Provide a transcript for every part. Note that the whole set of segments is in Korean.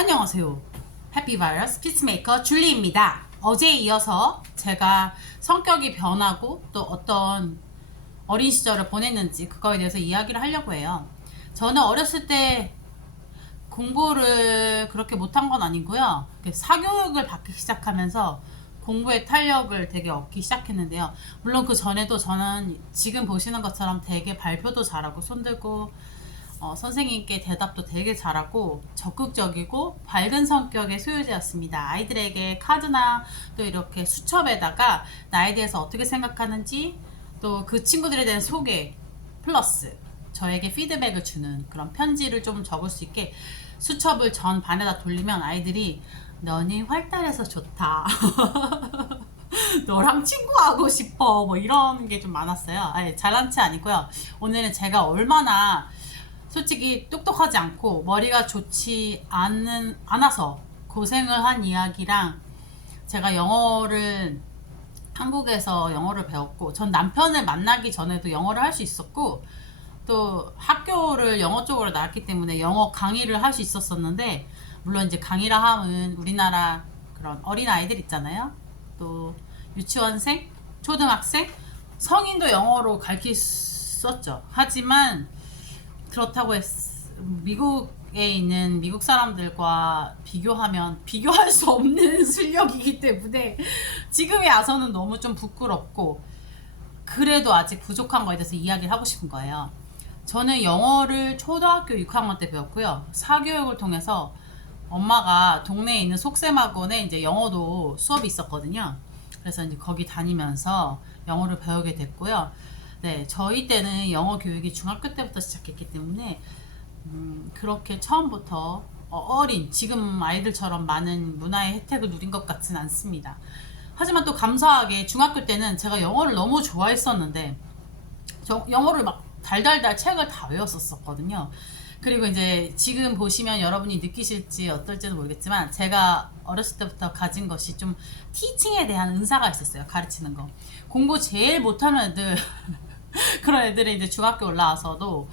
안녕하세요. 해피바이러스 피스메이커 줄리입니다. 어제에 이어서 제가 성격이 변하고 또 어떤 어린 시절을 보냈는지 그거에 대해서 이야기를 하려고 해요. 저는 어렸을 때 공부를 그렇게 못한 건 아니고요. 사교육을 받기 시작하면서 공부의 탄력을 되게 얻기 시작했는데요. 물론 그 전에도 저는 지금 보시는 것처럼 되게 발표도 잘하고 손들고 선생님께 대답도 되게 잘하고 적극적이고 밝은 성격의 소유자였습니다. 아이들에게 카드나 또 이렇게 수첩에다가 나에 대해서 어떻게 생각하는지 또 그 친구들에 대한 소개 플러스 저에게 피드백을 주는 그런 편지를 좀 적을 수 있게 수첩을 전 반에다 돌리면 아이들이 너는 활달해서 좋다. 너랑 친구하고 싶어. 뭐 이런 게 좀 많았어요. 아니, 잘난 체 아니고요. 오늘은 제가 얼마나 솔직히 똑똑하지 않고 머리가 좋지 않아서 고생을 한 이야기랑 제가 영어를 한국에서 영어를 배웠고 전 남편을 만나기 전에도 영어를 할 수 있었고 또 학교를 영어 쪽으로 나왔기 때문에 영어 강의를 할 수 있었었는데 물론 이제 강의라 함은 우리나라 그런 어린 아이들 있잖아요. 또 유치원생, 초등학생, 성인도 영어로 가르쳤었죠. 하지만 그렇다고 미국에 있는 미국 사람들과 비교하면 비교할 수 없는 실력이기 때문에 지금에 와서는 너무 좀 부끄럽고 그래도 아직 부족한 거에 대해서 이야기를 하고 싶은 거예요. 저는 영어를 초등학교 6학년 때 배웠고요. 사교육을 통해서 엄마가 동네에 있는 속셈학원에 이제 영어도 수업이 있었거든요. 그래서 이제 거기 다니면서 영어를 배우게 됐고요. 네, 저희 때는 영어 교육이 중학교 때부터 시작했기 때문에 그렇게 처음부터 어린 지금 아이들처럼 많은 문화의 혜택을 누린 것 같진 않습니다. 하지만 또 감사하게 중학교 때는 제가 영어를 너무 좋아했었는데 영어를 막 달달달 책을 다 외웠었거든요. 그리고 이제 지금 보시면 여러분이 느끼실지 어떨지도 모르겠지만 제가 어렸을 때부터 가진 것이 좀 티칭에 대한 은사가 있었어요. 가르치는 거. 공부 제일 못하는 애들 그런 애들이 이제 중학교 올라와서도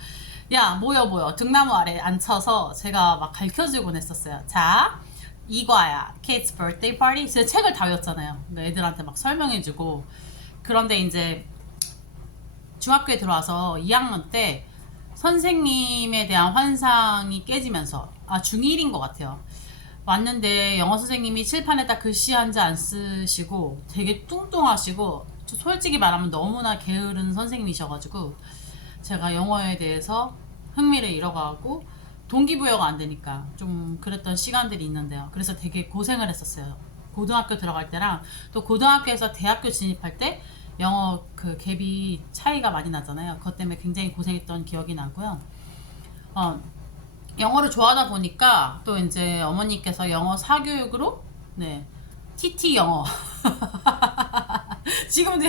야 모여 등나무 아래 앉혀서 제가 막 가르쳐주곤 했었어요. 자 이과야 Kate's birthday party 제가 책을 다 외웠잖아요. 애들한테 막 설명해주고 그런데 이제 중학교에 들어와서 2학년 때 선생님에 대한 환상이 깨지면서 중1인 것 같아요. 왔는데 영어 선생님이 칠판에다 글씨 한 자 안 쓰시고 되게 뚱뚱하시고 솔직히 말하면 너무나 게으른 선생님이셔가지고 제가 영어에 대해서 흥미를 잃어가고 동기부여가 안 되니까 좀 그랬던 시간들이 있는데요. 그래서 되게 고생을 했었어요. 고등학교 들어갈 때랑 또 고등학교에서 대학교 진입할 때 영어 그 갭이 차이가 많이 나잖아요. 그것 때문에 굉장히 고생했던 기억이 나고요. 영어를 좋아하다 보니까 또 이제 어머니께서 영어 사교육으로 네 TT 영어 지금도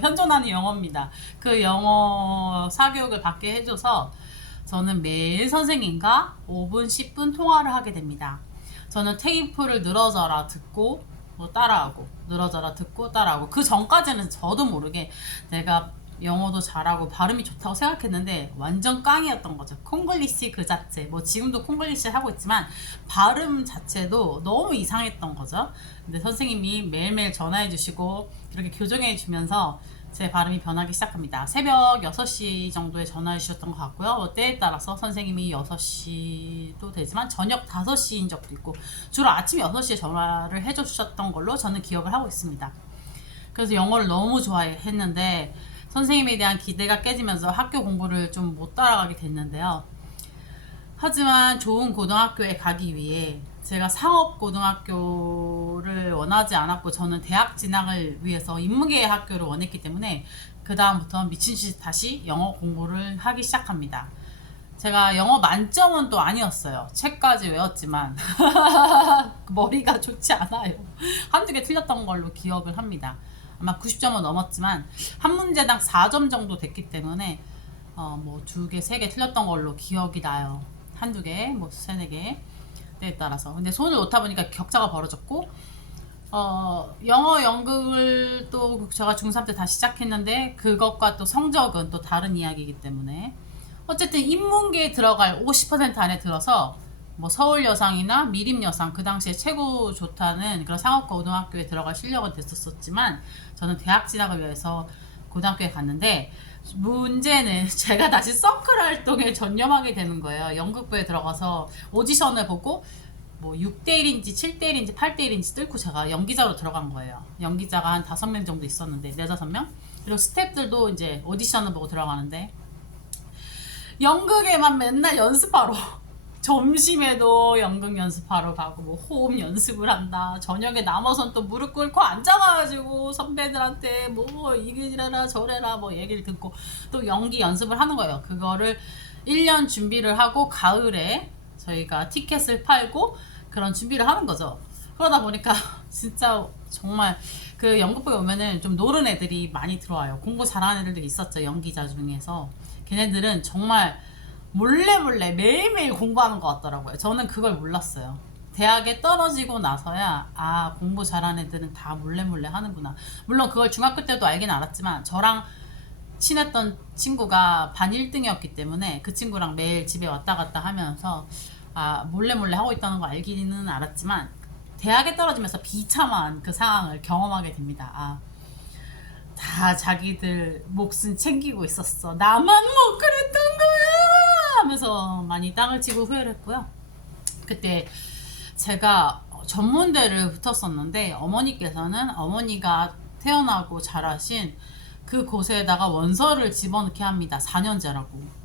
현존하는 영어입니다. 그 영어 사교육을 받게 해줘서 저는 매일 선생님과 5분, 10분 통화를 하게 됩니다. 저는 테이프를 늘어져라 듣고 따라하고 늘어져라 듣고 따라하고 그 전까지는 저도 모르게 내가 영어도 잘하고 발음이 좋다고 생각했는데 완전 깡이었던 거죠. 콩글리시 그 자체 뭐 지금도 콩글리시 하고 있지만 발음 자체도 너무 이상했던 거죠. 근데 선생님이 매일매일 전화해 주시고 이렇게 교정해 주면서 제 발음이 변하기 시작합니다. 새벽 6시 정도에 전화해 주셨던 것 같고요. 뭐 때에 따라서 선생님이 6시도 되지만 저녁 5시인 적도 있고 주로 아침 6시에 전화를 해 주셨던 걸로 저는 기억을 하고 있습니다. 그래서 영어를 너무 좋아했는데 선생님에 대한 기대가 깨지면서 학교 공부를 좀 못 따라가게 됐는데요. 하지만 좋은 고등학교에 가기 위해 제가 상업고등학교를 원하지 않았고 저는 대학 진학을 위해서 인문계의 학교를 원했기 때문에 그 다음부터 미친듯이 다시 영어 공부를 하기 시작합니다. 제가 영어 만점은 또 아니었어요. 책까지 외웠지만 머리가 좋지 않아요. 한두 개 틀렸던 걸로 기억을 합니다. 아마 90점은 넘었지만 한 문제당 4점 정도 됐기 때문에 뭐 2개, 3개 틀렸던 걸로 기억이 나요. 한두 개, 뭐 3, 4개 때에 따라서. 근데 손을 놓다 보니까 격차가 벌어졌고 영어 연극을 또 제가 중3 때 다시 시작했는데 그것과 또 성적은 또 다른 이야기이기 때문에 어쨌든 인문계에 들어갈 50% 안에 들어서 뭐 서울 여상이나 미림 여상 그 당시에 최고 좋다는 그런 상업고 고등학교에 들어갈 실력은 됐었지만 저는 대학 진학을 위해서 고등학교에 갔는데 문제는 제가 다시 서클 활동에 전념하게 되는 거예요. 연극부에 들어가서 오디션을 보고 뭐 6대1인지 7대1인지 8대1인지 뚫고 제가 연기자로 들어간 거예요. 연기자가 한 5명 정도 있었는데 4, 5명? 그리고 스태프들도 이제 오디션을 보고 들어가는데 연극에만 맨날 연습하러 점심에도 연극 연습하러 가고 뭐 호흡 연습을 한다. 저녁에 남아선 또 무릎 꿇고 앉아가지고 선배들한테 뭐 이래라 저래라 뭐 얘기를 듣고 또 연기 연습을 하는 거예요. 그거를 1년 준비를 하고 가을에 저희가 티켓을 팔고 그런 준비를 하는 거죠. 그러다 보니까 진짜 정말 그 연극부에 오면은 좀 노른 애들이 많이 들어와요. 공부 잘하는 애들도 있었죠. 연기자 중에서. 걔네들은 정말 몰래 매일매일 공부하는 것 같더라고요. 저는 그걸 몰랐어요. 대학에 떨어지고 나서야 아 공부 잘하는 애들은 다 몰래 하는구나. 물론 그걸 중학교 때도 알긴 알았지만 저랑 친했던 친구가 반 1등이었기 때문에 그 친구랑 매일 집에 왔다 갔다 하면서 아 몰래 하고 있다는 거 알기는 알았지만 대학에 떨어지면서 비참한 그 상황을 경험하게 됩니다. 아, 다 자기들 몫은 챙기고 있었어. 나만 못 그랬던 거야! 하면서 많이 땅을 치고 후회를 했고요. 그때 제가 전문대를 붙었었는데 어머니께서는 어머니가 태어나고 자라신 그 곳에다가 원서를 집어넣게 합니다. 4년제라고.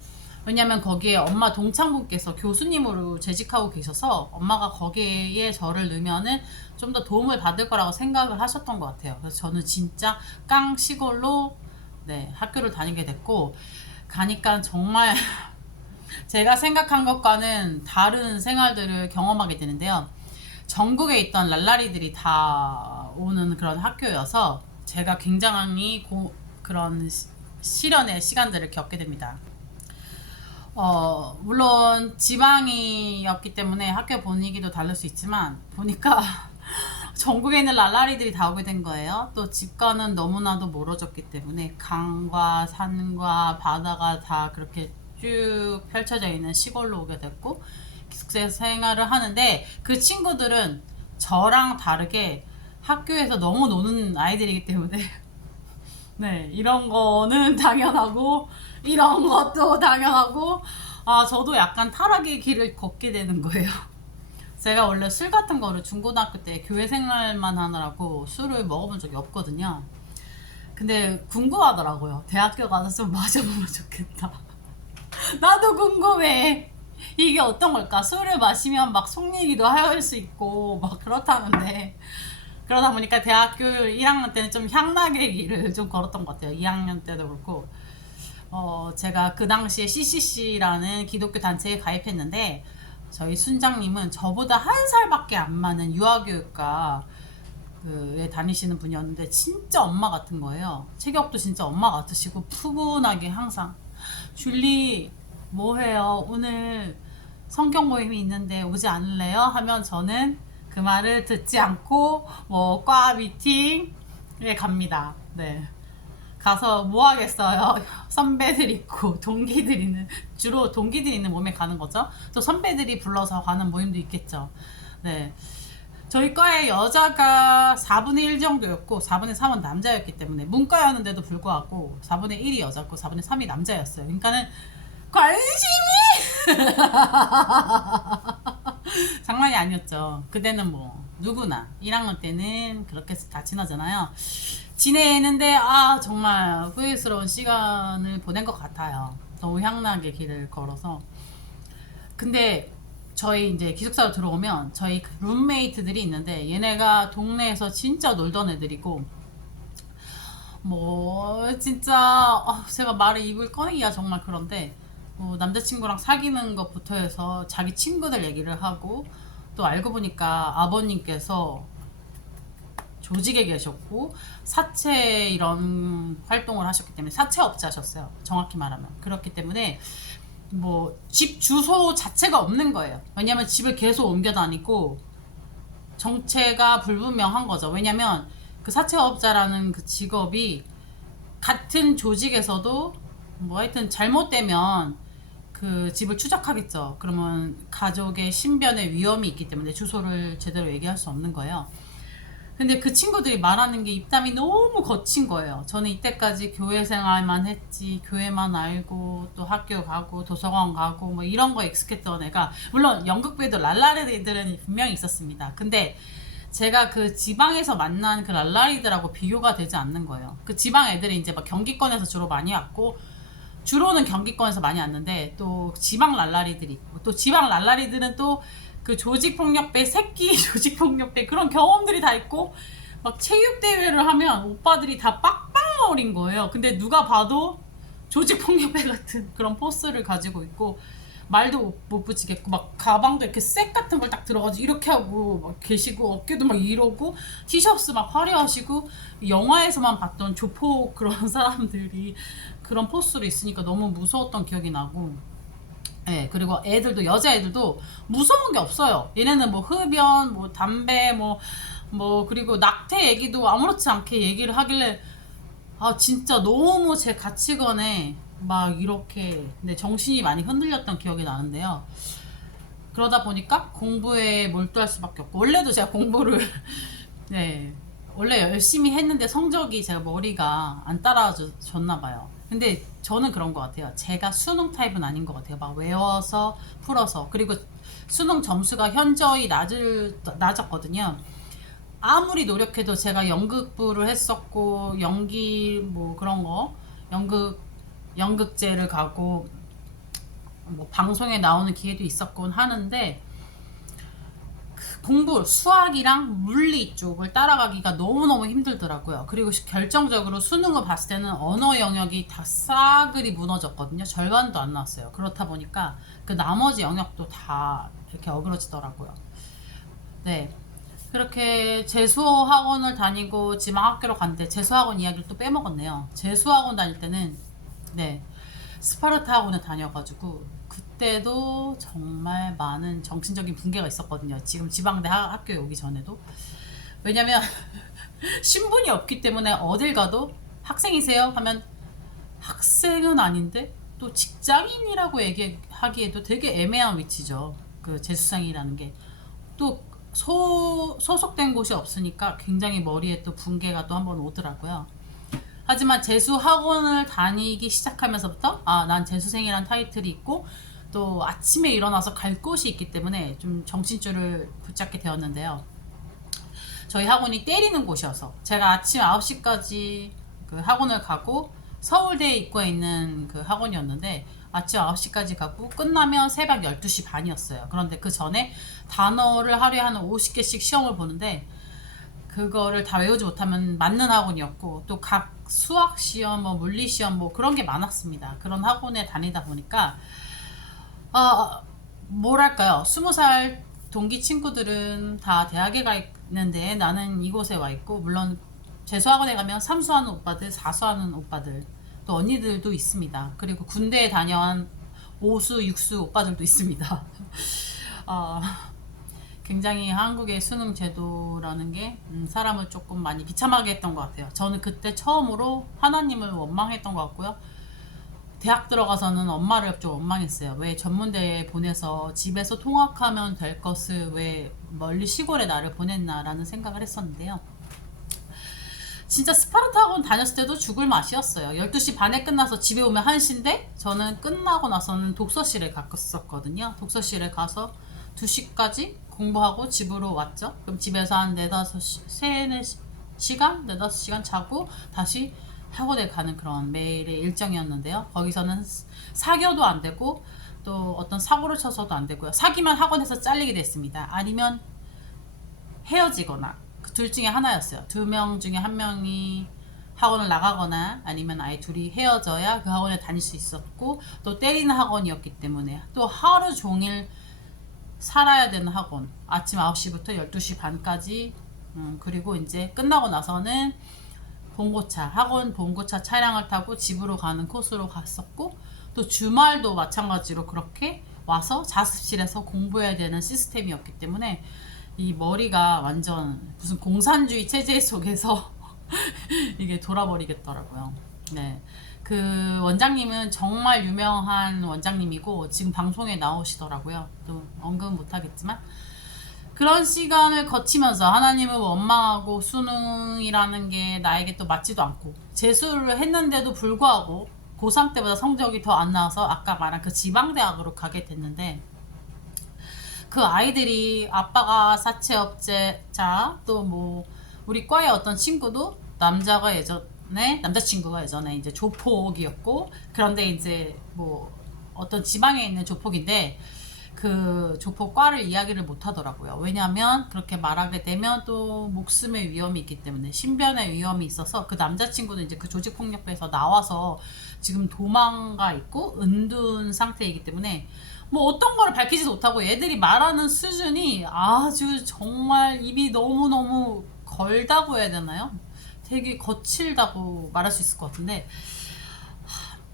왜냐면 거기에 엄마 동창분께서 교수님으로 재직하고 계셔서 엄마가 거기에 저를 넣으면은 좀 더 도움을 받을 거라고 생각을 하셨던 것 같아요. 그래서 저는 진짜 깡 시골로 네, 학교를 다니게 됐고 가니까 정말 제가 생각한 것과는 다른 생활들을 경험하게 되는데요. 전국에 있던 랄라리들이 다 오는 그런 학교여서 제가 굉장히 그런 시련의 시간들을 겪게 됩니다. 물론 지방이었기 때문에 학교 분위기도 다를 수 있지만 보니까 전국에 있는 랄라리들이 다 오게 된 거예요. 또 집과는 너무나도 멀어졌기 때문에 강과 산과 바다가 다 그렇게 쭉 펼쳐져 있는 시골로 오게 됐고 기숙사 생활을 하는데 그 친구들은 저랑 다르게 학교에서 너무 노는 아이들이기 때문에 네, 이런 거는 당연하고 이런 것도 당연하고 아 저도 약간 타락의 길을 걷게 되는 거예요. 제가 원래 술 같은 거를 중고등학교 때 교회 생활만 하느라고 술을 먹어본 적이 없거든요. 근데 궁금하더라고요. 대학교 가서 좀 마셔보면 좋겠다. 나도 궁금해. 이게 어떤 걸까? 술을 마시면 막 속 얘기도 할 수 있고 막 그렇다는데 그러다 보니까 대학교 1학년 때는 좀 향락의 길을 좀 걸었던 것 같아요. 2학년 때도 그렇고 제가 그 당시에 CCC라는 기독교 단체에 가입했는데 저희 순장님은 저보다 한 살밖에 안 많은 유아교육과에 다니시는 분이었는데 진짜 엄마 같은 거예요. 체격도 진짜 엄마 같으시고 푸근하게 항상 줄리 뭐해요? 오늘 성경 모임이 있는데 오지 않을래요? 하면 저는 그 말을 듣지 않고 뭐 과 미팅에 갑니다. 네. 가서 뭐 하겠어요? 선배들 있고 동기들 있는 주로 동기들 있는 모임에 가는 거죠. 또 선배들이 불러서 가는 모임도 있겠죠. 네. 저희 과에 여자가 4분의 1 정도였고 4분의 3은 남자였기 때문에 문과였는데도 불구하고 4분의 1이 여자고 4분의 3이 남자였어요. 그러니까는 관심이 장난이 아니었죠. 그때는 뭐 누구나 1학년 때는 그렇게 다 지나잖아요. 지내는데 아 정말 후회스러운 시간을 보낸 것 같아요. 너무 향락의 길을 걸어서. 근데 저희 이제 기숙사로 들어오면 저희 룸메이트들이 있는데 얘네가 동네에서 진짜 놀던 애들이고 뭐 진짜 제가 말을 입을 꺼내기가 정말 그런데 뭐 남자친구랑 사귀는 것부터 해서 자기 친구들 얘기를 하고 또 알고 보니까 아버님께서 조직에 계셨고 사채 이런 활동을 하셨기 때문에 사채업자셨어요. 정확히 말하면. 그렇기 때문에 뭐 집 주소 자체가 없는 거예요. 왜냐면 집을 계속 옮겨 다니고 정체가 불분명한 거죠. 왜냐면 그 사채업자라는 그 직업이 같은 조직에서도 뭐 하여튼 잘못되면 그 집을 추적하겠죠. 그러면 가족의 신변에 위험이 있기 때문에 주소를 제대로 얘기할 수 없는 거예요. 근데 그 친구들이 말하는 게 입담이 너무 거친 거예요. 저는 이때까지 교회 생활만 했지, 교회만 알고, 또 학교 가고, 도서관 가고, 뭐 이런 거 익숙했던 애가, 물론 연극부에도 랄라리들은 분명히 있었습니다. 근데 제가 그 지방에서 만난 그 랄라리들하고 비교가 되지 않는 거예요. 그 지방 애들이 이제 막 경기권에서 주로 많이 왔고, 주로는 경기권에서 많이 왔는데, 또 지방 랄라리들이 있고, 또 지방 랄라리들은 또 그 조직폭력배, 새끼 조직폭력배 그런 경험들이 다 있고, 막 체육대회를 하면 오빠들이 다 빡빡머리인 거예요. 근데 누가 봐도 조직폭력배 같은 그런 포스를 가지고 있고, 말도 못 붙이겠고, 막 가방도 이렇게 색 같은 걸 딱 들어가지고 이렇게 하고 막 계시고, 어깨도 막 이러고, 티셔츠 막 화려하시고, 영화에서만 봤던 조폭 그런 사람들이 그런 포스로 있으니까 너무 무서웠던 기억이 나고, 예, 그리고 애들도, 여자애들도 무서운 게 없어요. 얘네는 뭐 흡연, 뭐 담배, 그리고 낙태 얘기도 아무렇지 않게 얘기를 하길래, 아, 진짜 너무 제 가치관에 막 이렇게, 네, 정신이 많이 흔들렸던 기억이 나는데요. 그러다 보니까 공부에 몰두할 수밖에 없고, 원래도 제가 공부를, 네, 원래 열심히 했는데 성적이 제가 머리가 안 따라줬나 봐요. 근데 저는 그런 것 같아요. 제가 수능 타입은 아닌 것 같아요. 막 외워서 풀어서. 그리고 수능 점수가 현저히 낮았거든요. 아무리 노력해도 제가 연극부를 했었고, 연기 뭐 그런 거, 연극제를 가고, 뭐 방송에 나오는 기회도 있었곤 하는데, 공부, 수학이랑 물리 쪽을 따라가기가 너무너무 힘들더라고요. 그리고 결정적으로 수능을 봤을 때는 언어 영역이 다 싸그리 무너졌거든요. 절반도 안 나왔어요. 그렇다 보니까 그 나머지 영역도 다 이렇게 어그러지더라고요. 네. 그렇게 재수학원을 다니고 지망학교로 갔는데, 재수학원 이야기를 또 빼먹었네요. 재수학원 다닐 때는, 네, 스파르타 학원에 다녀가지고 그때도 정말 많은 정신적인 붕괴가 있었거든요. 지금 지방대 학교에 오기 전에도. 왜냐면 신분이 없기 때문에 어딜 가도 학생이세요? 하면 학생은 아닌데 또 직장인이라고 얘기하기에도 되게 애매한 위치죠. 그 재수생이라는 게. 또 소속된 곳이 없으니까 굉장히 머리에 또 붕괴가 또 한번 오더라고요. 하지만 재수 학원을 다니기 시작하면서부터, 아, 난 재수생이란 타이틀이 있고, 또 아침에 일어나서 갈 곳이 있기 때문에 좀 정신줄을 붙잡게 되었는데요. 저희 학원이 때리는 곳이어서 제가 아침 9시까지 그 학원을 가고, 서울대 입구에 있는 그 학원이었는데 아침 9시까지 가고 끝나면 새벽 12시 반이었어요. 그런데 그 전에 단어를 하루에 한 50개씩 시험을 보는데, 그거를 다 외우지 못하면 맞는 학원이었고, 또 각 수학 시험, 뭐 물리 시험, 뭐 그런 게 많았습니다. 그런 학원에 다니다 보니까, 뭐랄까요, 20살 동기 친구들은 다 대학에 가 있는데 나는 이곳에 와 있고, 물론 재수학원에 가면 삼수하는 오빠들, 사수하는 오빠들, 또 언니들도 있습니다. 그리고 군대에 다녀온 오수, 육수 오빠들도 있습니다. 어, 굉장히 한국의 수능 제도라는 게 사람을 조금 많이 비참하게 했던 것 같아요. 저는 그때 처음으로 하나님을 원망했던 것 같고요. 대학 들어가서는 엄마를 좀 원망했어요. 왜 전문대에 보내서 집에서 통학하면 될 것을 왜 멀리 시골에 나를 보냈나라는 생각을 했었는데요. 진짜 스파르타 학원 다녔을 때도 죽을 맛이었어요. 12시 반에 끝나서 집에 오면 1시인데, 저는 끝나고 나서는 독서실에 갔었거든요. 독서실에 가서 2시까지 공부하고 집으로 왔죠. 그럼 집에서 한 4-5시간? 4-5시간 자고 다시 학원에 가는 그런 매일의 일정이었는데요. 거기서는 사교도 안 되고, 또 어떤 사고를 쳐서도 안 되고요. 사귀면 학원에서 잘리게 됐습니다. 아니면 헤어지거나, 그 둘 중에 하나였어요. 2명 중에 1명이 학원을 나가거나, 아니면 아예 둘이 헤어져야 그 학원에 다닐 수 있었고, 또 때리는 학원이었기 때문에 또 하루 종일 살아야 되는 학원. 아침 9시부터 12시 반까지. 그리고 이제 끝나고 나서는 학원 봉고차 차량을 타고 집으로 가는 코스로 갔었고, 또 주말도 마찬가지로 그렇게 와서 자습실에서 공부해야 되는 시스템이었기 때문에 이 머리가 완전 무슨 공산주의 체제 속에서 이게 돌아버리겠더라고요. 네. 그 원장님은 정말 유명한 원장님이고 지금 방송에 나오시더라고요. 또 언급은 못하겠지만 그런 시간을 거치면서 하나님을 원망하고 수능이라는 게 나에게 또 맞지도 않고 재수를 했는데도 불구하고 고3 때보다 성적이 더 안 나와서 아까 말한 그 지방대학으로 가게 됐는데 그 아이들이 아빠가 사채업자자 또 뭐 우리 과의 어떤 친구도 남자친구가 예전에 이제 조폭이었고 그런데 이제 뭐 어떤 지방에 있는 조폭인데 그 조폭과를 이야기를 못 하더라고요. 왜냐하면 그렇게 말하게 되면 또 목숨의 위험이 있기 때문에 신변의 위험이 있어서 그 남자친구는 이제 그 조직폭력배에서 나와서 지금 도망가 있고 은둔 상태이기 때문에 뭐 어떤 거를 밝히지도 못하고 얘들이 말하는 수준이 아주 정말 입이 너무너무 걸다고 해야 되나요? 되게 거칠다고 말할 수 있을 것 같은데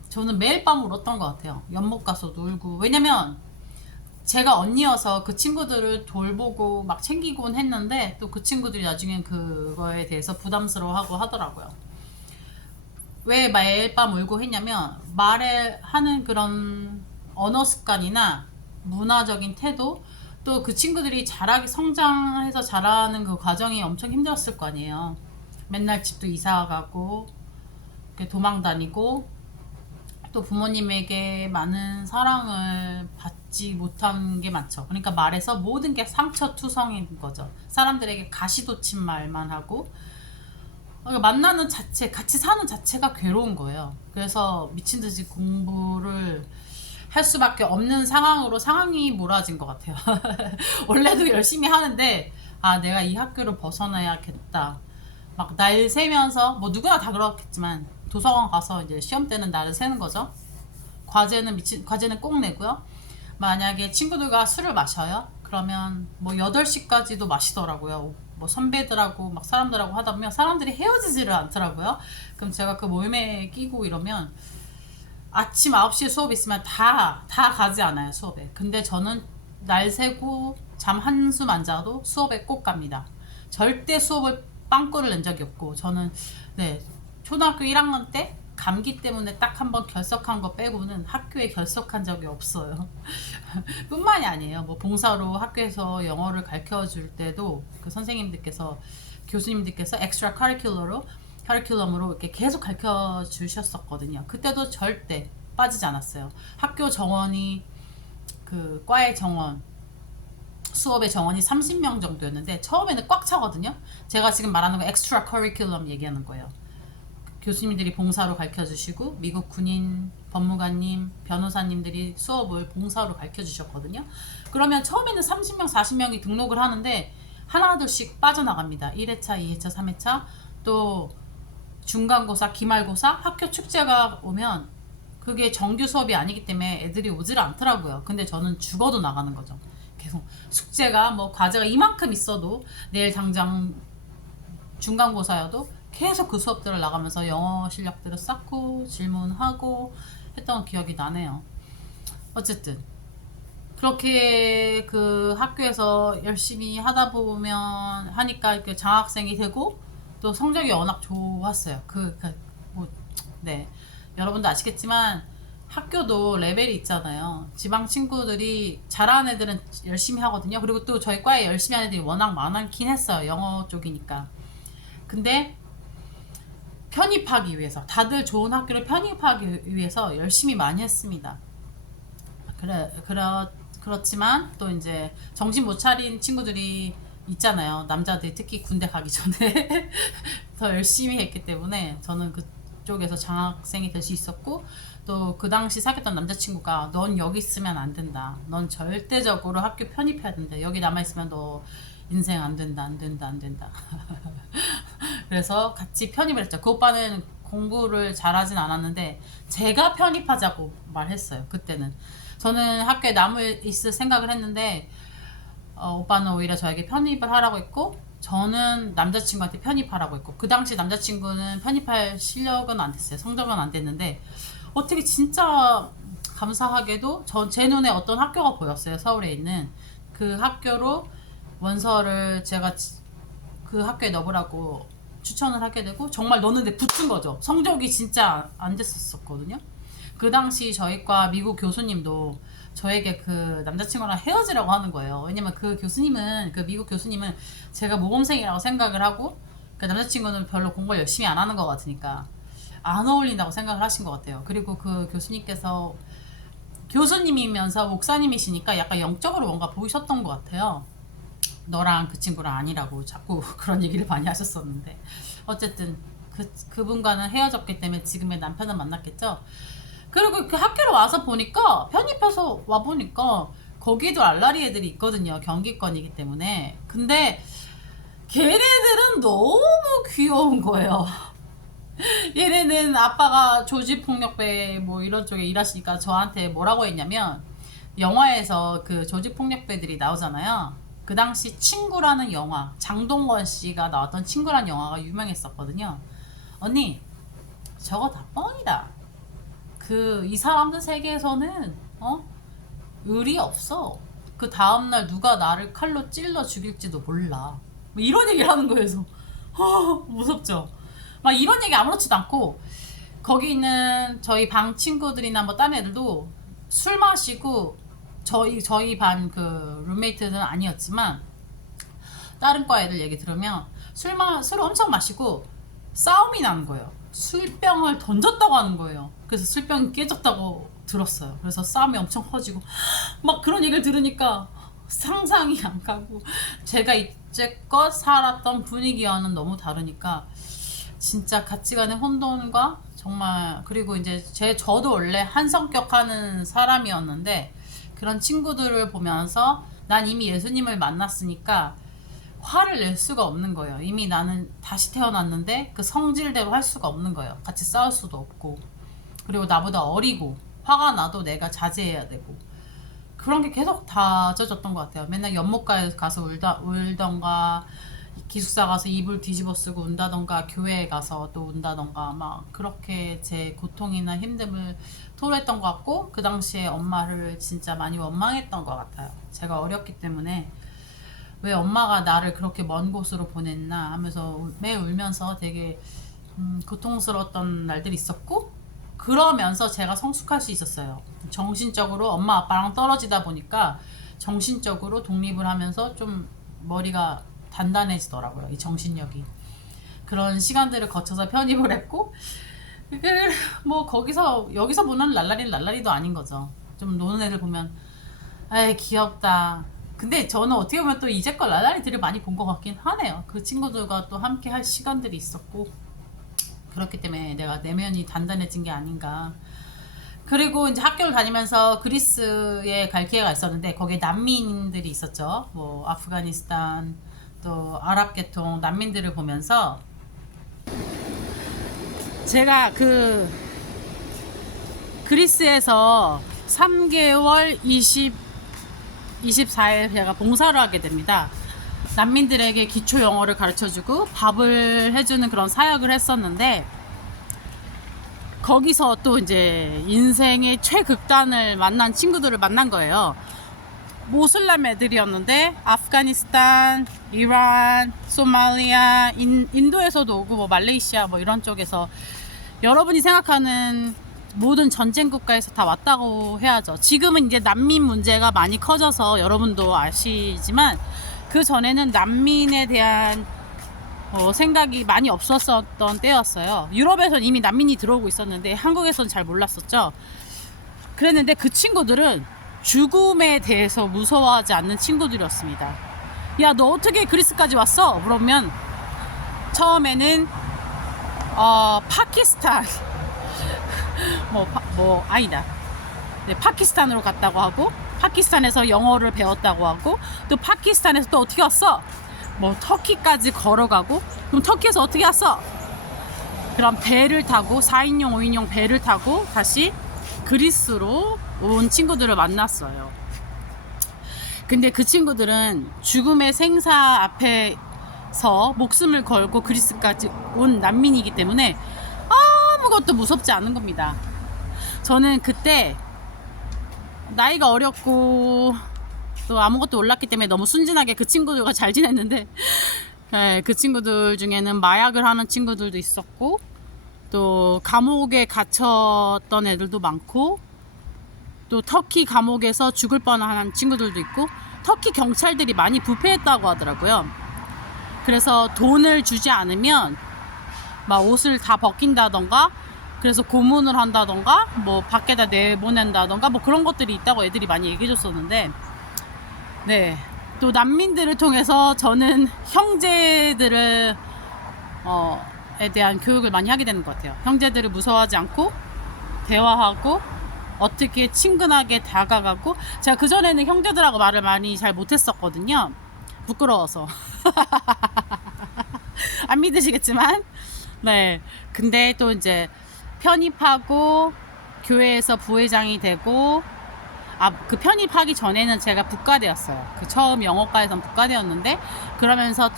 저는 매일 밤 울었던 것 같아요. 연못 가서 놀고 왜냐면 제가 언니여서 그 친구들을 돌보고 막 챙기곤 했는데 또 그 친구들이 나중엔 그거에 대해서 부담스러워하고 하더라고요. 왜 매일 밤 울고 했냐면 말을 하는 그런 언어 습관이나 문화적인 태도 또 그 친구들이 성장해서 자라는 그 과정이 엄청 힘들었을 거 아니에요. 맨날 집도 이사 가고 도망 다니고 또 부모님에게 많은 사랑을 받지 못한 게 많죠. 그러니까 말해서 모든 게 상처투성인 거죠. 사람들에게 가시돋친 말만 하고 그러니까 만나는 자체, 같이 사는 자체가 괴로운 거예요. 그래서 미친 듯이 공부를 할 수밖에 없는 상황이 몰아진 것 같아요. 원래도 열심히 하는데 내가 이 학교를 벗어나야겠다. 막 날 세면서 뭐 누구나 다 그렇겠지만 도서관 가서 이제 시험 때는 날을 세는 거죠. 과제는 꼭 내고요. 만약에 친구들과 술을 마셔요. 그러면 뭐 8시까지도 마시더라고요. 뭐 선배들하고 막 사람들하고 하다 보면 사람들이 헤어지지를 않더라고요. 그럼 제가 그 모임에 끼고 이러면 아침 9시에 수업 있으면 다 가지 않아요, 수업에. 근데 저는 날 새고 잠 한숨 안 자도 수업에 꼭 갑니다. 절대 수업을 빵꾸를 낸 적이 없고 저는 초등학교 1학년 때 감기 때문에 딱 한 번 결석한 거 빼고는 학교에 결석한 적이 없어요. 뿐만이 아니에요. 뭐 봉사로 학교에서 영어를 가르쳐 줄 때도 그 교수님들께서 엑스트라 커리큘럼으로 이렇게 계속 가르쳐 주셨었거든요. 그때도 절대 빠지지 않았어요. 학교 정원이 그 과의 정원 수업의 정원이 30명 정도였는데 처음에는 꽉 차거든요. 제가 지금 말하는 거 엑스트라 커리큘럼 얘기하는 거예요. 교수님들이 봉사로 가르쳐 주시고 미국 군인 법무관님 변호사님들이 수업을 봉사로 가르쳐 주셨거든요. 그러면 처음에는 30명 40명이 등록을 하는데 하나둘씩 빠져나갑니다. 1회차 2회차 3회차 또 중간고사 기말고사 학교 축제가 오면 그게 정규 수업이 아니기 때문에 애들이 오질 않더라고요. 근데 저는 죽어도 나가는 거죠. 계속 숙제가 뭐 과제가 이만큼 있어도 내일 당장 중간고사여도 계속 그 수업들을 나가면서 영어 실력들을 쌓고 질문하고 했던 기억이 나네요. 어쨌든 그렇게 그 학교에서 열심히 하다 보면 하니까 이렇게 장학생이 되고 또 성적이 워낙 좋았어요. 여러분도 아시겠지만 학교도 레벨이 있잖아요. 지방 친구들이 잘하는 애들은 열심히 하거든요. 그리고 또 저희 과에 열심히 하는 애들이 워낙 많긴 했어요. 영어 쪽이니까. 근데 편입하기 위해서 다들 좋은 학교를 편입하기 위해서 열심히 많이 했습니다. 그렇지만 또 이제 정신 못 차린 친구들이 있잖아요. 남자들이 특히 군대 가기 전에 더 열심히 했기 때문에 저는 그쪽에서 장학생이 될 수 있었고 또 그 당시 사귀었던 남자친구가 넌 여기 있으면 안 된다. 넌 절대적으로 학교 편입해야 된다. 여기 남아있으면 너 인생 안 된다. 그래서 같이 편입을 했죠. 그 오빠는 공부를 잘하진 않았는데 제가 편입하자고 말했어요. 그때는 저는 학교에 있을 생각을 했는데 오빠는 오히려 저에게 편입을 하라고 했고 저는 남자친구한테 편입하라고 했고 그 당시 남자친구는 편입할 실력은 안 됐어요. 성적은 안 됐는데 어떻게 진짜 감사하게도 제 눈에 어떤 학교가 보였어요. 서울에 있는 그 학교로 원서를 제가 그 학교에 넣으라고 추천을 하게 되고 정말 넣는데 붙은 거죠. 성적이 진짜 안 됐었거든요. 그 당시 저희과 미국 교수님도 저에게 그 남자친구랑 헤어지라고 하는 거예요. 왜냐면 그 교수님은, 그 미국 교수님은 제가 모범생이라고 생각을 하고 그 남자친구는 별로 공부를 열심히 안 하는 것 같으니까 안 어울린다고 생각을 하신 것 같아요. 그리고 그 교수님께서 교수님이면서 목사님이시니까 약간 영적으로 뭔가 보이셨던 것 같아요. 너랑 그 친구랑 아니라고 자꾸 그런 얘기를 많이 하셨었는데 어쨌든 그분과는 헤어졌기 때문에 지금의 남편을 만났겠죠. 그리고 그 학교로 와서 보니까 편입해서 와 보니까 거기도 알라리 애들이 있거든요. 경기권이기 때문에. 근데 걔네들은 너무 귀여운 거예요. 얘네는 아빠가 조직폭력배 뭐 이런 쪽에 일하시니까 저한테 뭐라고 했냐면, 영화에서 그 조직폭력배들이 나오잖아요. 그 당시 친구라는 영화, 장동건 씨가 나왔던 친구라는 영화가 유명했었거든요. 언니, 저거 다 뻥이다. 이 사람들 세계에서는 의리 없어. 그 다음날 누가 나를 칼로 찔러 죽일지도 몰라. 뭐 이런 얘기를 하는 거예요. 그래서 무섭죠. 막 이런 얘기 아무렇지도 않고, 거기 있는 저희 방 친구들이나 뭐 다른 애들도 술 마시고, 저희 반 그 룸메이트는 아니었지만 다른 과 애들 얘기 들으면 술을 엄청 마시고 싸움이 나는 거예요. 술병을 던졌다고 하는 거예요. 그래서 술병이 깨졌다고 들었어요. 그래서 싸움이 엄청 커지고 막 그런 얘기를 들으니까 상상이 안 가고, 제가 이제껏 살았던 분위기와는 너무 다르니까 진짜 가치관의 혼돈과 정말, 그리고 이제 저도 원래 한 성격 하는 사람이었는데 그런 친구들을 보면서 난 이미 예수님을 만났으니까 화를 낼 수가 없는 거예요. 이미 나는 다시 태어났는데 그 성질대로 할 수가 없는 거예요. 같이 싸울 수도 없고, 그리고 나보다 어리고 화가 나도 내가 자제해야 되고, 그런 게 계속 다져졌던 것 같아요. 맨날 연못가에 가서 울던가, 기숙사 가서 이불 뒤집어 쓰고 운다던가, 교회에 가서 또 운다던가, 막 그렇게 제 고통이나 힘듦을 토로했던 것 같고, 그 당시에 엄마를 진짜 많이 원망했던 것 같아요. 제가 어렸기 때문에 왜 엄마가 나를 그렇게 먼 곳으로 보냈나 하면서 매일 울면서 되게 고통스러웠던 날들이 있었고, 그러면서 제가 성숙할 수 있었어요. 정신적으로 엄마 아빠랑 떨어지다 보니까 정신적으로 독립을 하면서 좀 머리가 단단해지더라고요. 이 정신력이. 그런 시간들을 거쳐서 편입을 했고, 뭐 여기서 보는 랄라리도 아닌 거죠. 좀 노는 애들 보면 에이 귀엽다. 근데 저는 어떻게 보면 또 이제껏 랄라리들을 많이 본 것 같긴 하네요. 그 친구들과 또 함께 할 시간들이 있었고, 그렇기 때문에 내가 내면이 단단해진 게 아닌가. 그리고 이제 학교를 다니면서 그리스에 갈 기회가 있었는데 거기에 난민들이 있었죠. 뭐 아프가니스탄, 또 아랍계통 난민들을 보면서 제가 그 그리스에서 3개월 24일 제가 봉사를 하게 됩니다. 난민들에게 기초 영어를 가르쳐주고 밥을 해주는 그런 사역을 했었는데, 거기서 또 이제 인생의 최극단을 만난 친구들을 만난 거예요. 모슬람 애들이었는데 아프가니스탄, 이란, 소말리아, 인도에서도 오고 뭐 말레이시아 뭐 이런 쪽에서 여러분이 생각하는 모든 전쟁 국가에서 다 왔다고 해야죠. 지금은 이제 난민 문제가 많이 커져서 여러분도 아시지만 그 전에는 난민에 대한 생각이 많이 없었던 때였어요. 유럽에선 이미 난민이 들어오고 있었는데 한국에선 잘 몰랐었죠. 그랬는데 그 친구들은 죽음에 대해서 무서워하지 않는 친구들이었습니다. 야, 너 어떻게 그리스까지 왔어? 그러면 처음에는 파키스탄 아니다. 네, 파키스탄으로 갔다고 하고, 파키스탄에서 영어를 배웠다고 하고, 또 파키스탄에서 또 어떻게 왔어? 뭐 터키까지 걸어가고, 그럼 터키에서 어떻게 왔어? 그럼 배를 타고 4인용 5인용 배를 타고 다시 그리스로 온 친구들을 만났어요. 근데 그 친구들은 죽음의 생사 앞에서 목숨을 걸고 그리스까지 온 난민이기 때문에 아무것도 무섭지 않은 겁니다. 저는 그때 나이가 어렸고 또 아무것도 몰랐기 때문에 너무 순진하게 그 친구들과 잘 지냈는데, 네, 그 친구들 중에는 마약을 하는 친구들도 있었고, 또 감옥에 갇혔던 애들도 많고, 또 터키 감옥에서 죽을 뻔한 친구들도 있고, 터키 경찰들이 많이 부패했다고 하더라고요. 그래서 돈을 주지 않으면 막 옷을 다 벗긴다던가, 그래서 고문을 한다던가, 뭐 밖에다 내보낸다던가, 뭐 그런 것들이 있다고 애들이 많이 얘기해 줬었는데, 네. 또 난민들을 통해서 저는 형제들을 에 대한 교육을 많이 하게 되는 것 같아요. 형제들을 무서워하지 않고 대화하고 어떻게 친근하게 다가가고, 제가 그전에는 형제들하고 말을 많이 잘 못했었거든요. 부끄러워서. 안 믿으시겠지만, 네. 근데 또 이제 편입하고 교회에서 부회장이 되고, 그 편입하기 전에는 제가 북과대였어요. 그 처음 영어과에선 북과대였는데, 그러면서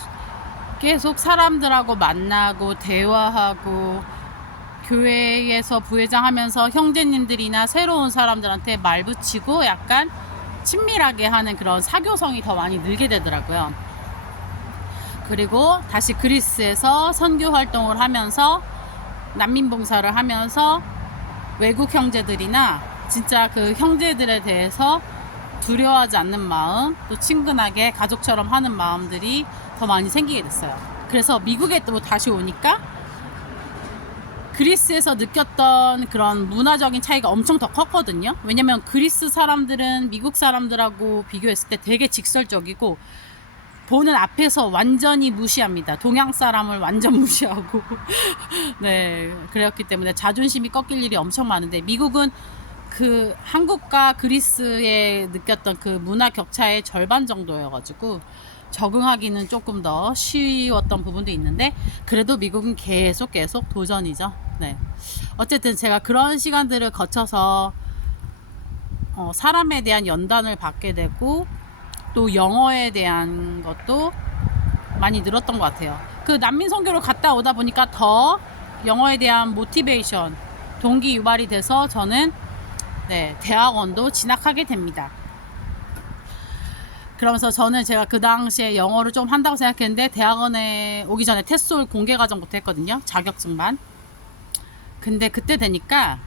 계속 사람들하고 만나고 대화하고 교회에서 부회장 하면서 형제님들이나 새로운 사람들한테 말 붙이고 약간 친밀하게 하는 그런 사교성이 더 많이 늘게 되더라고요. 그리고 다시 그리스에서 선교 활동을 하면서 난민 봉사를 하면서 외국 형제들이나 진짜 그 형제들에 대해서 두려워하지 않는 마음, 또 친근하게 가족처럼 하는 마음들이 더 많이 생기게 됐어요. 그래서 미국에 또 다시 오니까 그리스에서 느꼈던 그런 문화적인 차이가 엄청 더 컸거든요. 왜냐면 그리스 사람들은 미국 사람들하고 비교했을 때 되게 직설적이고, 보는 앞에서 완전히 무시합니다. 동양 사람을 완전 무시하고 네, 그렇기 때문에 자존심이 꺾일 일이 엄청 많은데, 미국은 그 한국과 그리스에 느꼈던 그 문화 격차의 절반 정도여가지고 적응하기는 조금 더 쉬웠던 부분도 있는데, 그래도 미국은 계속 도전이죠. 네. 어쨌든 제가 그런 시간들을 거쳐서 사람에 대한 연단을 받게 되고, 또 영어에 대한 것도 많이 늘었던 것 같아요. 그 난민 선교를 갔다 오다 보니까 더 영어에 대한 모티베이션, 동기 유발이 돼서 저는 네, 대학원도 진학하게 됩니다. 그러면서 저는 제가 그 당시에 영어를 좀 한다고 생각했는데, 대학원에 오기 전에 테솔 공개과정부터 했거든요. 자격증만. 근데 그때 되니까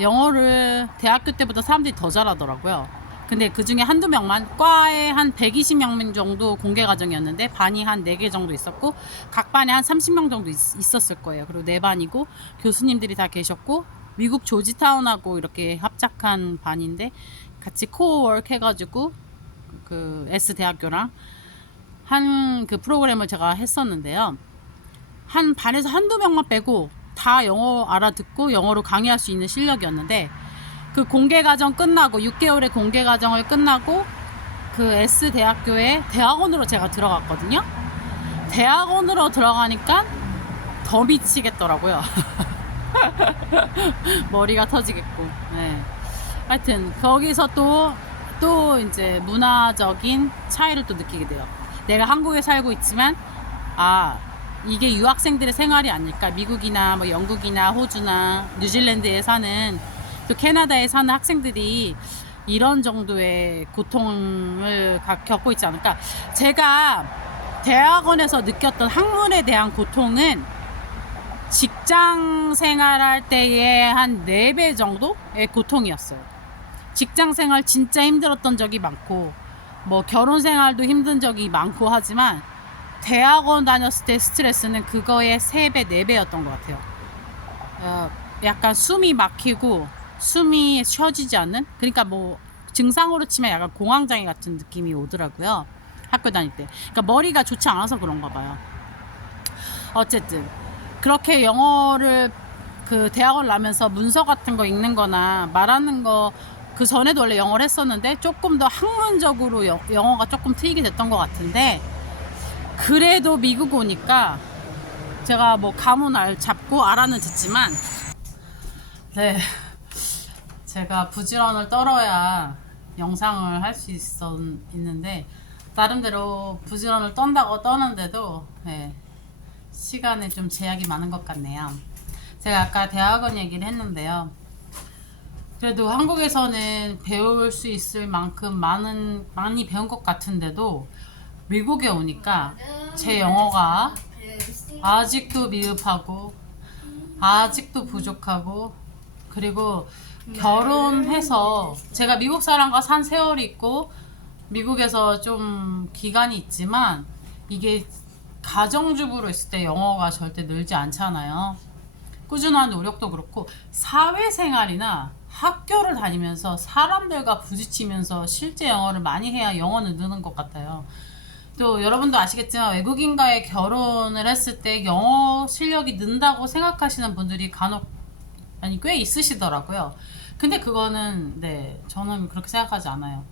영어를 대학교 때보다 사람들이 더 잘하더라고요. 근데 그 중에 한두 명만, 과에 한 120명 정도 공개 과정이었는데 반이 한 4개 정도 있었고, 각 반에 한 30명 정도 있었을 거예요. 그리고 4반이고 교수님들이 다 계셨고, 미국 조지타운하고 이렇게 합작한 반인데 같이 코어워크 해가지고 그 S대학교랑 한 그 프로그램을 제가 했었는데요. 한 반에서 한두 명만 빼고 다 영어 알아듣고 영어로 강의할 수 있는 실력이었는데, 그 공개과정 끝나고 6개월의 공개과정을 끝나고 그 S대학교에 대학원으로 제가 들어갔거든요. 대학원으로 들어가니까 더 미치겠더라고요. 머리가 터지겠고. 네. 하여튼 거기서 또 이제 문화적인 차이를 또 느끼게 돼요. 내가 한국에 살고 있지만 이게 유학생들의 생활이 아닐까. 미국이나 뭐 영국이나 호주나 뉴질랜드에 사는, 또 캐나다에 사는 학생들이 이런 정도의 고통을 겪고 있지 않을까. 제가 대학원에서 느꼈던 학문에 대한 고통은 직장 생활할 때의 한 4배 정도의 고통이었어요. 직장 생활 진짜 힘들었던 적이 많고, 뭐 결혼 생활도 힘든 적이 많고 하지만, 대학원 다녔을 때 스트레스는 그거의 3배, 4배였던 것 같아요. 약간 숨이 막히고 숨이 쉬어지지 않는, 그러니까 뭐 증상으로 치면 약간 공황장애 같은 느낌이 오더라고요. 학교 다닐 때. 그러니까 머리가 좋지 않아서 그런가 봐요. 어쨌든 그렇게 영어를 그 대학원 나면서 문서 같은 거 읽는 거나 말하는 거, 그 전에도 원래 영어를 했었는데 조금 더 학문적으로 영어가 조금 트이게 됐던 것 같은데, 그래도 미국 오니까 제가 뭐 감은 잡고 알아는 듣지만, 네, 제가 부지런을 떨어야 영상을 할 수 있는데, 나름대로 부지런을 떤다고 떠는데도 네, 시간에 좀 제약이 많은 것 같네요. 제가 아까 대학원 얘기를 했는데요. 그래도 한국에서는 배울 수 있을 만큼 많이 배운 것 같은데도 미국에 오니까 제 영어가 아직도 미흡하고 아직도 부족하고, 그리고 결혼해서 제가 미국 사람과 산 세월이 있고 미국에서 좀 기간이 있지만, 이게 가정주부로 있을 때 영어가 절대 늘지 않잖아요. 꾸준한 노력도 그렇고 사회생활이나 학교를 다니면서 사람들과 부딪히면서 실제 영어를 많이 해야 영어는 느는 것 같아요. 또 여러분도 아시겠지만 외국인과의 결혼을 했을 때 영어 실력이 는다고 생각하시는 분들이 간혹 아니 꽤 있으시더라고요. 근데 그거는 네, 저는 그렇게 생각하지 않아요.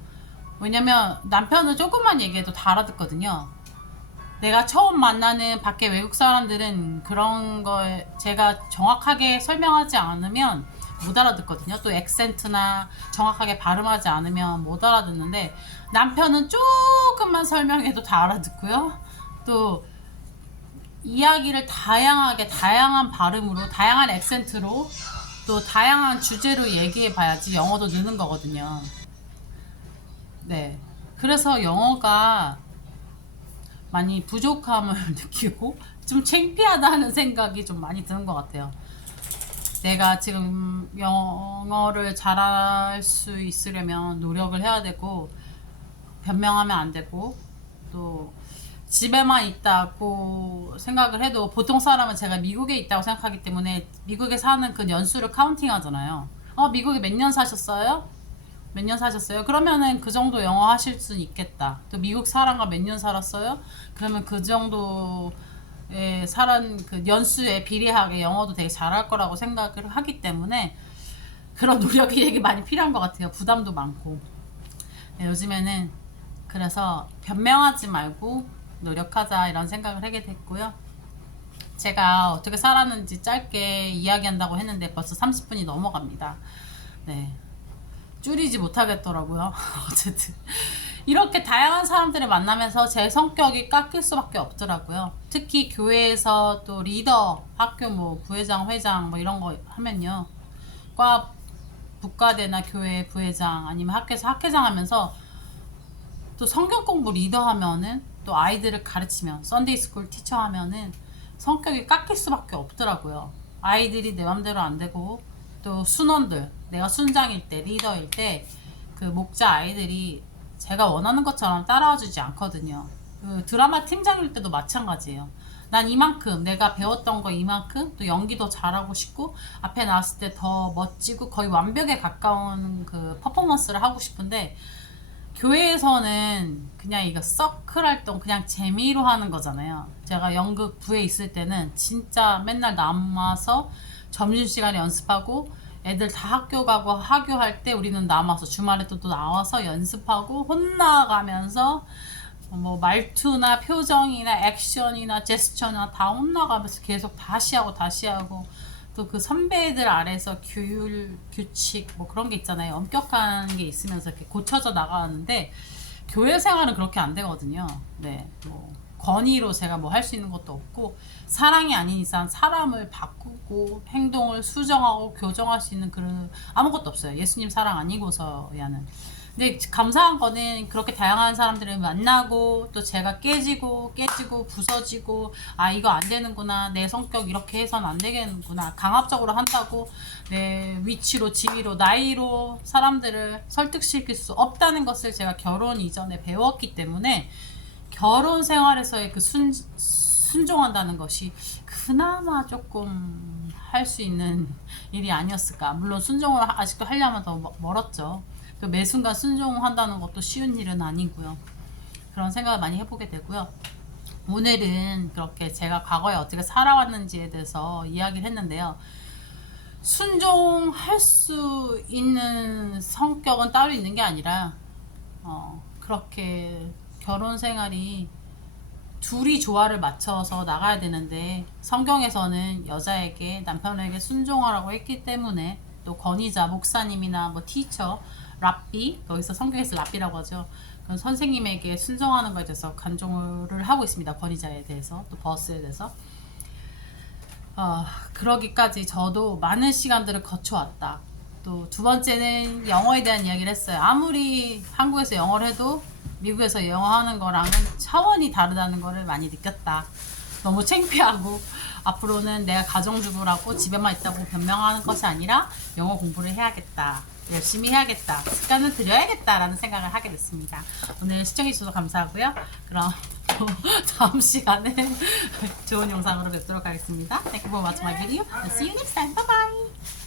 왜냐면 남편은 조금만 얘기해도 다 알아듣거든요. 내가 처음 만나는 밖에 외국 사람들은 그런 걸 제가 정확하게 설명하지 않으면 못 알아듣거든요. 또 액센트나 정확하게 발음하지 않으면 못 알아듣는데, 남편은 조금만 설명해도 다 알아듣고요. 또 이야기를 다양하게, 다양한 발음으로, 다양한 액센트로, 또 다양한 주제로 얘기해 봐야지 영어도 느는 거거든요. 네. 그래서 영어가 많이 부족함을 느끼고 좀 창피하다는 생각이 좀 많이 드는 것 같아요. 내가 지금 영어를 잘할 수 있으려면 노력을 해야 되고, 변명하면 안 되고, 또 집에만 있다고 생각을 해도 보통 사람은 제가 미국에 있다고 생각하기 때문에 미국에 사는 그 연수를 카운팅 하잖아요. 미국에 몇 년 사셨어요? 몇 년 사셨어요? 그러면은 그 정도 영어 하실 수는 있겠다. 또 미국 사람과 몇 년 살았어요? 그러면 그 정도의 사람 그 연수에 비례하게 영어도 되게 잘할 거라고 생각을 하기 때문에 그런 노력이 되게 많이 필요한 것 같아요. 부담도 많고. 네, 요즘에는 그래서 변명하지 말고 노력하자 이런 생각을 하게 됐고요. 제가 어떻게 살았는지 짧게 이야기한다고 했는데 벌써 30분이 넘어갑니다. 네. 줄이지 못하겠더라고요. 어쨌든 이렇게 다양한 사람들을 만나면서 제 성격이 깎일 수밖에 없더라고요. 특히 교회에서 또 리더, 학교 뭐 부회장, 회장 뭐 이런 거 하면요, 과 국가대나 교회 부회장 아니면 학교에서 학회장 하면서 또 성경 공부 리더 하면은, 또 아이들을 가르치면 썬데이 스쿨 티처 하면은 성격이 깎일 수밖에 없더라고요. 아이들이 내 맘대로 안 되고, 또 순원들, 내가 순장일 때, 리더일 때 그 목자 아이들이 제가 원하는 것처럼 따라와 주지 않거든요. 그 드라마 팀장일 때도 마찬가지예요. 난 이만큼 내가 배웠던 거 이만큼, 또 연기도 잘하고 싶고 앞에 나왔을 때 더 멋지고 거의 완벽에 가까운 그 퍼포먼스를 하고 싶은데, 교회에서는 그냥 이거 서클 활동 그냥 재미로 하는 거잖아요. 제가 연극 부에 있을 때는 진짜 맨날 남아서 점심시간에 연습하고, 애들 다 학교 가고 하교할 때 우리는 남아서 주말에 또 나와서 연습하고, 혼나가면서 뭐 말투나 표정이나 액션이나 제스처나 다 혼나가면서 계속 다시 하고 다시 하고, 또 그 선배들 아래서 규율, 규칙 뭐 그런 게 있잖아요. 엄격한 게 있으면서 이렇게 고쳐져 나가는데, 교회 생활은 그렇게 안 되거든요. 네, 뭐 권위로 제가 뭐 할 수 있는 것도 없고, 사랑이 아닌 이상 사람을 바꾸고 행동을 수정하고 교정할 수 있는 그런 아무것도 없어요. 예수님 사랑 아니고서야는. 근데 감사한 거는 그렇게 다양한 사람들을 만나고, 또 제가 깨지고 부서지고, 아 이거 안 되는구나, 내 성격 이렇게 해선 안 되겠구나, 강압적으로 한다고 내 위치로 지위로 나이로 사람들을 설득시킬 수 없다는 것을 제가 결혼 이전에 배웠기 때문에, 결혼 생활에서의 그 순종한다는 것이 그나마 조금 할 수 있는 일이 아니었을까. 물론 순종을 아직도 하려면 더 멀었죠. 또 매 순간 순종한다는 것도 쉬운 일은 아니고요. 그런 생각을 많이 해보게 되고요. 오늘은 그렇게 제가 과거에 어떻게 살아왔는지에 대해서 이야기를 했는데요. 순종할 수 있는 성격은 따로 있는 게 아니라, 그렇게 결혼 생활이 둘이 조화를 맞춰서 나가야 되는데, 성경에서는 여자에게 남편에게 순종하라고 했기 때문에, 또 권위자 목사님이나 뭐 티처, 랍비, 여기서 성경에서 랍비라고 하죠. 그런 선생님에게 순종하는 것에 대해서 간증을 하고 있습니다. 권위자에 대해서, 또 버스에 대해서. 그러기까지 저도 많은 시간들을 거쳐왔다. 또 두 번째는 영어에 대한 이야기를 했어요. 아무리 한국에서 영어를 해도 미국에서 영어 하는 거랑은 차원이 다르다는 거를 많이 느꼈다. 너무 창피하고 앞으로는 내가 가정주부라고 집에만 있다고 변명하는 것이 아니라 영어 공부를 해야겠다. 열심히 해야겠다. 습관을 들여야겠다라는 생각을 하게 됐습니다. 오늘 시청해주셔서 감사하고요. 그럼 또 다음 시간에 좋은 영상으로 뵙도록 하겠습니다. Thank you for watching my video and see you next time. Bye bye.